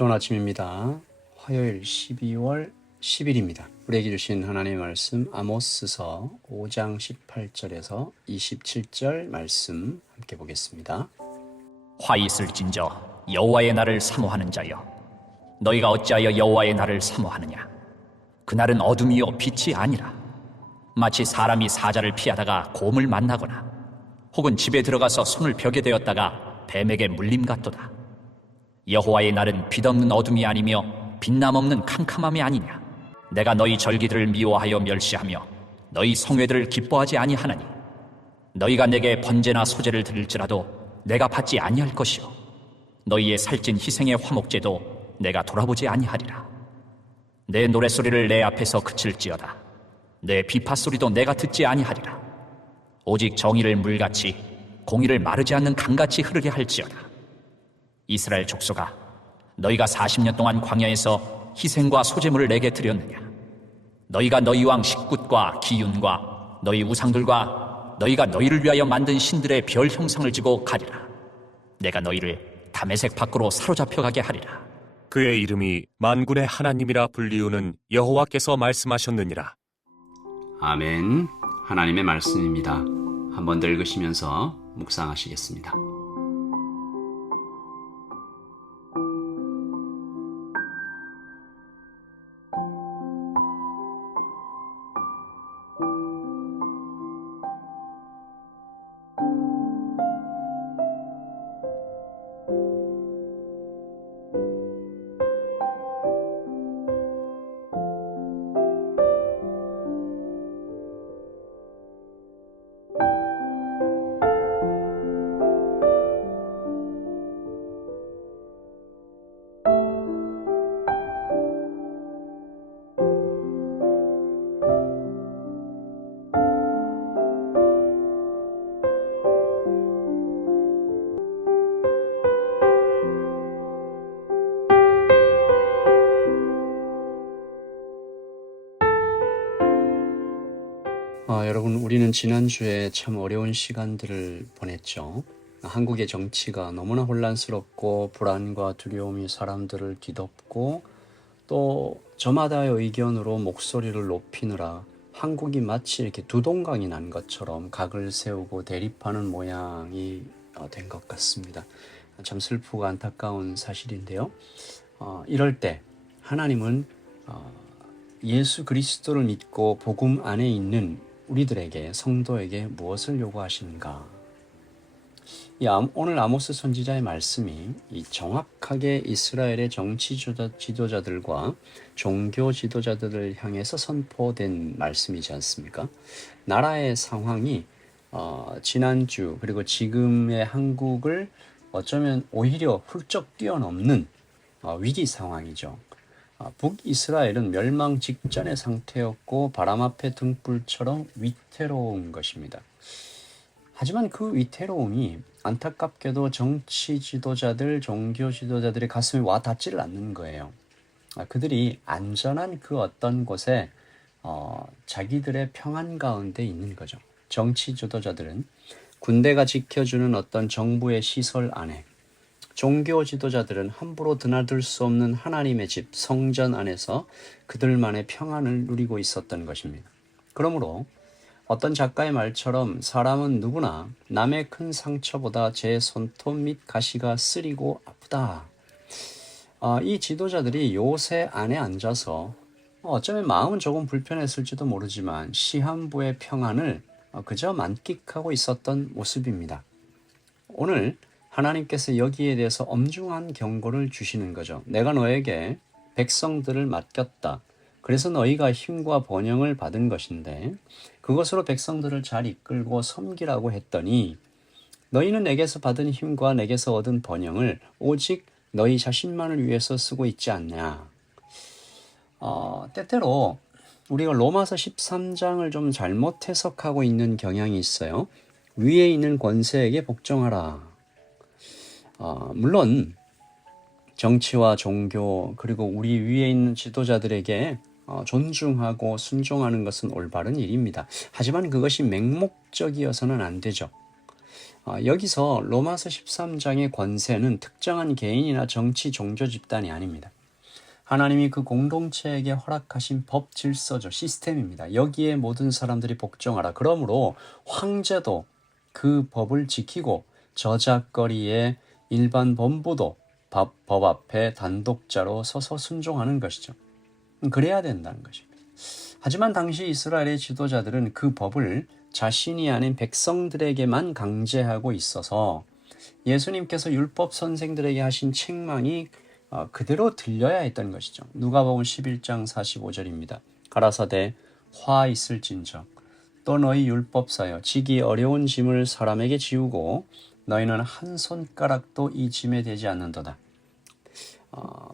좋은 아침입니다. 화요일 12월 10일입니다. 우리에게 주신 하나님의 말씀 아모스서 5장 18절에서 27절 말씀 함께 보겠습니다. 화 있을진저 여호와의 날을 사모하는 자여, 너희가 어찌하여 여호와의 날을 사모하느냐? 그날은 어둠이요 빛이 아니라 마치 사람이 사자를 피하다가 곰을 만나거나 혹은 집에 들어가서 손을 벽에 대었다가 뱀에게 물림 같도다. 여호와의 날은 빛없는 어둠이 아니며 빛남 없는 캄캄함이 아니냐? 내가 너희 절기들을 미워하여 멸시하며 너희 성회들을 기뻐하지 아니하나니, 너희가 내게 번제나 소제를 드릴지라도 내가 받지 아니할 것이요 너희의 살찐 희생의 화목제도 내가 돌아보지 아니하리라. 내 노랫소리를 내 앞에서 그칠지어다. 내 비파소리도 내가 듣지 아니하리라. 오직 정의를 물같이 공의를 마르지 않는 강같이 흐르게 할지어다. 이스라엘 족속아, 너희가 40년 동안 광야에서 희생과 소제물을 내게 드렸느냐? 너희가 너희 왕 식굿과 기윤과 너희 우상들과 너희가 너희를 위하여 만든 신들의 별 형상을 지고 가리라. 내가 너희를 다메섹 밖으로 사로잡혀가게 하리라. 그의 이름이 만군의 하나님이라 불리우는 여호와께서 말씀하셨느니라. 아멘. 하나님의 말씀입니다. 한번 더 읽으시면서 묵상하시겠습니다. 여러분, 우리는 지난주에 참 어려운 시간들을 보냈죠. 한국의 정치가 너무나 혼란스럽고 불안과 두려움이 사람들을 뒤덮고, 또 저마다의 의견으로 목소리를 높이느라 한국이 마치 이렇게 두동강이 난 것처럼 각을 세우고 대립하는 모양이 된 것 같습니다. 참 슬프고 안타까운 사실인데요. 이럴 때 하나님은 예수 그리스도를 믿고 복음 안에 있는 우리들에게, 성도에게 무엇을 요구하시는가? 오늘 아모스 선지자의 말씀이 정확하게 이스라엘의 정치 지도자들과 종교 지도자들을 향해서 선포된 말씀이지 않습니까? 나라의 상황이 지난주 그리고 지금의 한국을 어쩌면 오히려 훌쩍 뛰어넘는 위기 상황이죠. 북이스라엘은 멸망 직전의 상태였고 바람 앞에 등불처럼 위태로운 것입니다. 하지만 그 위태로움이 안타깝게도 정치 지도자들, 종교 지도자들의 가슴에 와 닿지를 않는 거예요. 그들이 안전한 그 어떤 곳에 자기들의 평안 가운데 있는 거죠. 정치 지도자들은 군대가 지켜주는 어떤 정부의 시설 안에, 종교 지도자들은 함부로 드나들 수 없는 하나님의 집, 성전 안에서 그들만의 평안을 누리고 있었던 것입니다. 그러므로 어떤 작가의 말처럼 사람은 누구나 남의 큰 상처보다 제 손톱 및 가시가 쓰리고 아프다. 이 지도자들이 요새 안에 앉아서 어쩌면 마음은 조금 불편했을지도 모르지만 시한부의 평안을 그저 만끽하고 있었던 모습입니다. 오늘 하나님께서 여기에 대해서 엄중한 경고를 주시는 거죠. 내가 너에게 백성들을 맡겼다. 그래서 너희가 힘과 번영을 받은 것인데 그것으로 백성들을 잘 이끌고 섬기라고 했더니 너희는 내게서 받은 힘과 내게서 얻은 번영을 오직 너희 자신만을 위해서 쓰고 있지 않냐. 때때로 우리가 로마서 13장을 좀 잘못 해석하고 있는 경향이 있어요. 위에 있는 권세에게 복종하라. 물론 정치와 종교 그리고 우리 위에 있는 지도자들에게 존중하고 순종하는 것은 올바른 일입니다. 하지만 그것이 맹목적이어서는 안 되죠. 여기서 로마서 13장의 권세는 특정한 개인이나 정치, 종교 집단이 아닙니다. 하나님이 그 공동체에게 허락하신 법 질서죠. 시스템입니다. 여기에 모든 사람들이 복종하라. 그러므로 황제도 그 법을 지키고 저작거리의 일반 범부도 법 앞에 단독자로 서서 순종하는 것이죠. 그래야 된다는 것입니다. 하지만 당시 이스라엘의 지도자들은 그 법을 자신이 아닌 백성들에게만 강제하고 있어서 예수님께서 율법 선생들에게 하신 책망이 그대로 들려야 했던 것이죠. 누가복음 11장 45절입니다. 가라사대 화 있을진저 또 너희 율법사여 지기 어려운 짐을 사람에게 지우고 너희는 한 손가락도 이 짐에 대지 않는도다.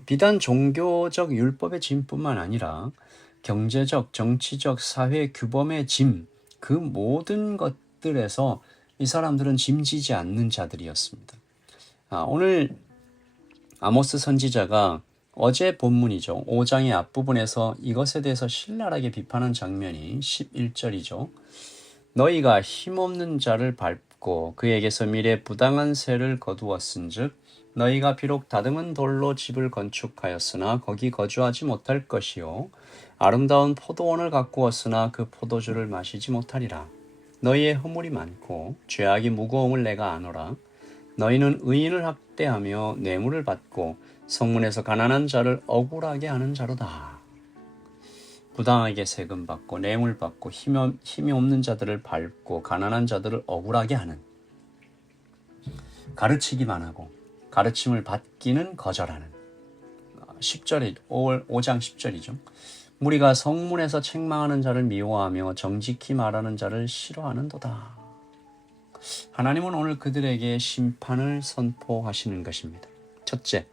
비단 종교적 율법의 짐뿐만 아니라 경제적, 정치적, 사회 규범의 짐, 그 모든 것들에서 이 사람들은 짐지지 않는 자들이었습니다. 오늘 아모스 선지자가 어제 본문이죠. 5장의 앞부분에서 이것에 대해서 신랄하게 비판한 장면이 11절이죠. 너희가 힘없는 자를 밟고 그에게서 미래 부당한 세를 거두었은즉 너희가 비록 다듬은 돌로 집을 건축하였으나 거기 거주하지 못할 것이요 아름다운 포도원을 가꾸었으나 그 포도주를 마시지 못하리라. 너희의 허물이 많고 죄악이 무거움을 내가 아노라. 너희는 의인을 학대하며 뇌물을 받고 성문에서 가난한 자를 억울하게 하는 자로다. 부당하게 세금 받고 뇌물 받고 힘이 없는 자들을 밟고 가난한 자들을 억울하게 하는, 가르치기만 하고 가르침을 받기는 거절하는 10절에 5장 10절이죠. 무리가 성문에서 책망하는 자를 미워하며 정직히 말하는 자를 싫어하는도다. 하나님은 오늘 그들에게 심판을 선포하시는 것입니다. 첫째,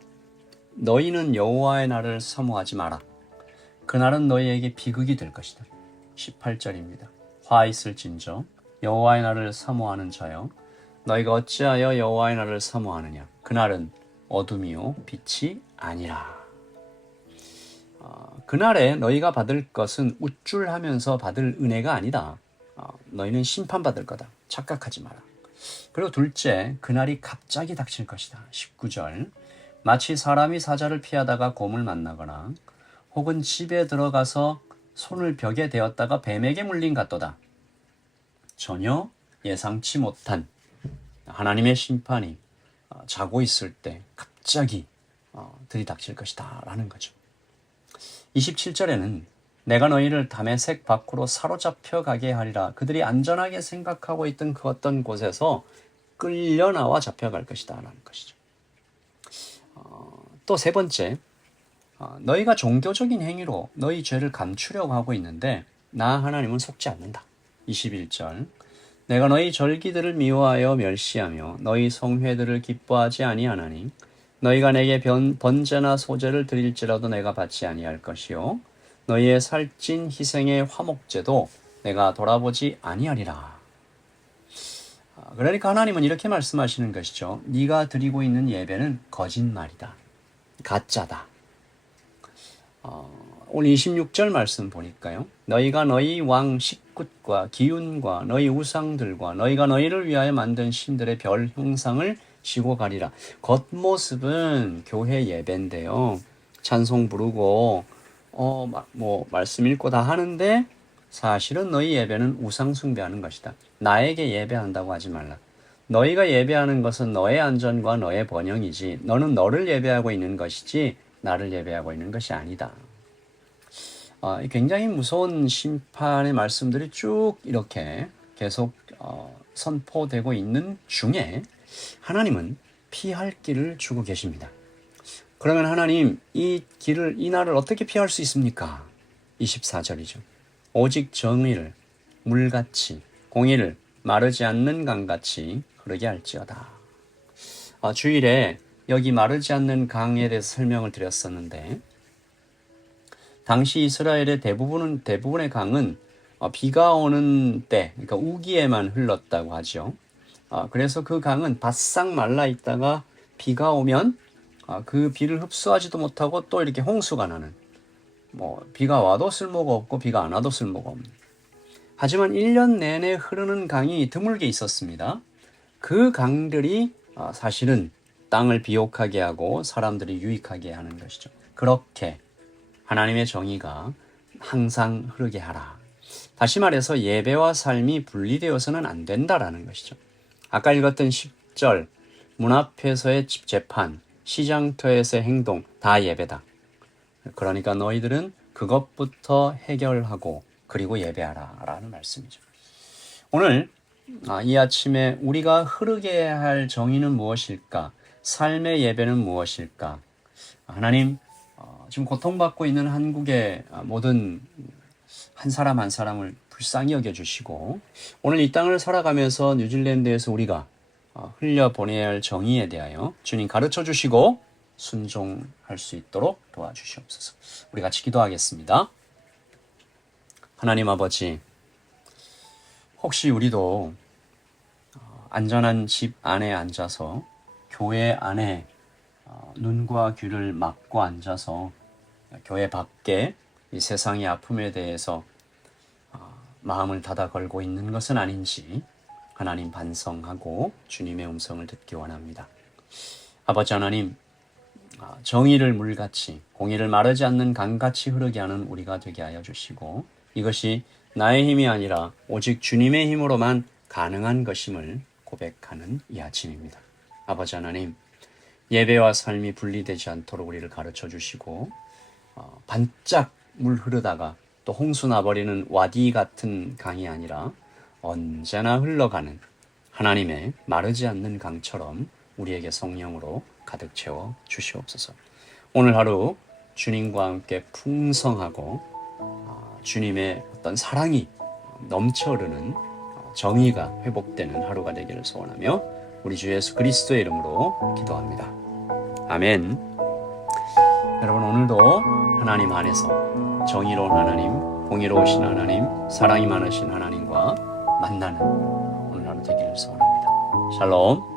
너희는 여호와의 날을 사모하지 마라. 그날은 너희에게 비극이 될 것이다. 18절입니다. 화 있을진저 여호와의 날을 사모하는 자여 너희가 어찌하여 여호와의 날을 사모하느냐. 그날은 어둠이요 빛이 아니라. 그날에 너희가 받을 것은 우쭐하면서 받을 은혜가 아니다. 너희는 심판받을 거다. 착각하지 마라. 그리고 둘째, 그날이 갑자기 닥칠 것이다. 19절. 마치 사람이 사자를 피하다가 곰을 만나거나 혹은 집에 들어가서 손을 벽에 대었다가 뱀에게 물린 같도다. 전혀 예상치 못한 하나님의 심판이 자고 있을 때 갑자기 들이닥칠 것이다 라는 거죠. 27절에는 내가 너희를 다메섹 밖으로 사로잡혀 가게 하리라. 그들이 안전하게 생각하고 있던 그 어떤 곳에서 끌려 나와 잡혀갈 것이다 라는 것이죠. 또 세 번째, 너희가 종교적인 행위로 너희 죄를 감추려고 하고 있는데 나 하나님은 속지 않는다. 21절 내가 너희 절기들을 미워하여 멸시하며 너희 성회들을 기뻐하지 아니하나니 너희가 내게 번제나 소제를 드릴지라도 내가 받지 아니할 것이요 너희의 살찐 희생의 화목제도 내가 돌아보지 아니하리라. 그러니까 하나님은 이렇게 말씀하시는 것이죠. 네가 드리고 있는 예배는 거짓말이다. 가짜다. 오늘 26절 말씀 보니까요. 너희가 너희 왕 식굿과 기운과 너희 우상들과 너희가 너희를 위하여 만든 신들의 별 형상을 지고 가리라. 겉모습은 교회 예배인데요. 찬송 부르고 말씀 읽고 다 하는데 사실은 너희 예배는 우상 숭배하는 것이다. 나에게 예배한다고 하지 말라. 너희가 예배하는 것은 너의 안전과 너의 번영이지 너는 너를 예배하고 있는 것이지 나를 예배하고 있는 것이 아니다. 굉장히 무서운 심판의 말씀들이 쭉 이렇게 계속 선포되고 있는 중에 하나님은 피할 길을 주고 계십니다. 그러면 하나님 이 날을 어떻게 피할 수 있습니까? 24절이죠. 오직 정의를 물같이 공의를 마르지 않는 강같이 흐르게 할지어다. 주일에 여기 마르지 않는 강에 대해서 설명을 드렸었는데 당시 이스라엘의 대부분의 강은 비가 오는 때, 그러니까 우기에만 흘렀다고 하죠. 그래서 그 강은 바싹 말라 있다가 비가 오면 그 비를 흡수하지도 못하고 또 이렇게 홍수가 나는, 비가 와도 쓸모가 없고 비가 안 와도 쓸모가 없는. 하지만 1년 내내 흐르는 강이 드물게 있었습니다. 그 강들이 사실은 땅을 비옥하게 하고 사람들이 유익하게 하는 것이죠. 그렇게 하나님의 정의가 항상 흐르게 하라. 다시 말해서 예배와 삶이 분리되어서는 안 된다라는 것이죠. 아까 읽었던 10절, 문 앞에서의 재판, 시장터에서의 행동, 다 예배다. 그러니까 너희들은 그것부터 해결하고 그리고 예배하라 라는 말씀이죠. 오늘 이 아침에 우리가 흐르게 할 정의는 무엇일까? 삶의 예배는 무엇일까? 하나님, 지금 고통받고 있는 한국의 모든 한 사람 한 사람을 불쌍히 여겨주시고 오늘 이 땅을 살아가면서 뉴질랜드에서 우리가 흘려보내야 할 정의에 대하여 주님 가르쳐 주시고 순종할 수 있도록 도와주시옵소서. 우리 같이 기도하겠습니다. 하나님 아버지, 혹시 우리도 안전한 집 안에 앉아서 교회 안에 눈과 귀를 막고 앉아서 교회 밖에 이 세상의 아픔에 대해서 마음을 닫아 걸고 있는 것은 아닌지 하나님 반성하고 주님의 음성을 듣기 원합니다. 아버지 하나님, 정의를 물같이 공의를 마르지 않는 강같이 흐르게 하는 우리가 되게 하여 주시고 이것이 나의 힘이 아니라 오직 주님의 힘으로만 가능한 것임을 고백하는 이 아침입니다. 아버지 하나님, 예배와 삶이 분리되지 않도록 우리를 가르쳐 주시고 반짝 물 흐르다가 또 홍수 나버리는 와디 같은 강이 아니라 언제나 흘러가는 하나님의 마르지 않는 강처럼 우리에게 성령으로 가득 채워 주시옵소서. 오늘 하루 주님과 함께 풍성하고 주님의 어떤 사랑이 넘쳐 흐르는 정의가 회복되는 하루가 되기를 소원하며 우리 주 예수 그리스도의 이름으로 기도합니다. 아멘. 여러분, 오늘도 하나님 안에서 정의로운 하나님, 공의로우신 하나님, 사랑이 많으신 하나님과 만나는 오늘 하루 되기를 소원합니다. 샬롬.